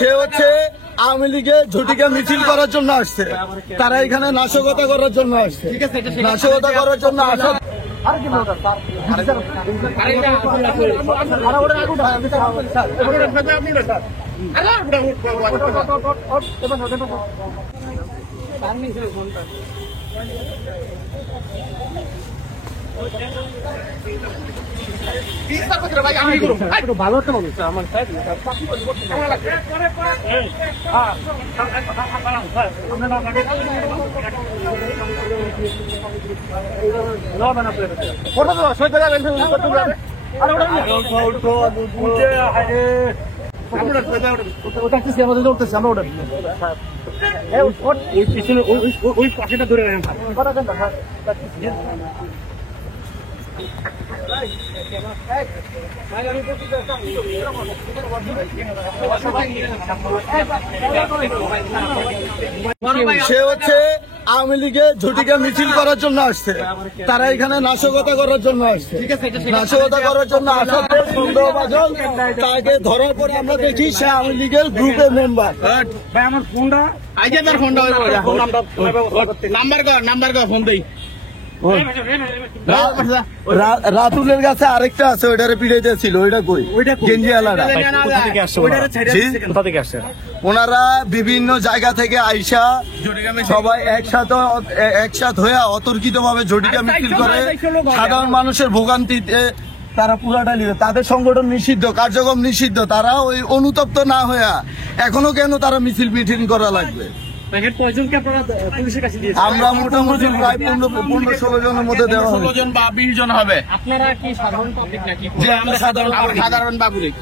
সে হচ্ছে আওয়ামী লীগের ঝটিকা মিছিল করার জন্য আসছে, তারা এখানে নাশকতা করার জন্য আসছে, নাশকতা করার জন্য আসা। ভালো একটা মানুষ আমার ওই পাশেটা ধরে সে হচ্ছে আওয়ামী লীগের ঝটিকা মিছিল করার জন্য আসছে, তারা এখানে নাশকতা করার জন্য আসছে, নাশকতা করার জন্য আসাতে সন্দেহভাজন তাকে ধরার পরে আমরা দেখি সে আওয়ামী লীগের গ্রুপের মেম্বার। ভাই আমার ফোনটা নাম্বার ফোন দেই। রাতুলের কাছে আরেকটা আছে, ওইটারে পিড়াইতে ছিল, ওইটা কই? গেঞ্জি আলাদা। ওনারা বিভিন্ন জায়গা থেকে আইসা সবাই একসাথ হয়ে অতর্কিত ভাবে ঝটিকা মিছিল করে সাধারণ মানুষের ভোগান্তিতে তারা পুরাটা নিবে। তাদের সংগঠন নিষিদ্ধ, কার্যক্রম নিষিদ্ধ, তারা ওই অনুতপ্ত না হইয়া এখনো কেন তারা মিছিল মিটিং করা লাগবে? আমরা মোটামুটি প্রায় 15-16 জনের মধ্যে দেওয়া হবে, 16 জন বা 20 জন হবে। আপনারা কি সাধারণ পাবলিক নাকি? যে আমরা সাধারণ পাবলিক।